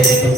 Thank you.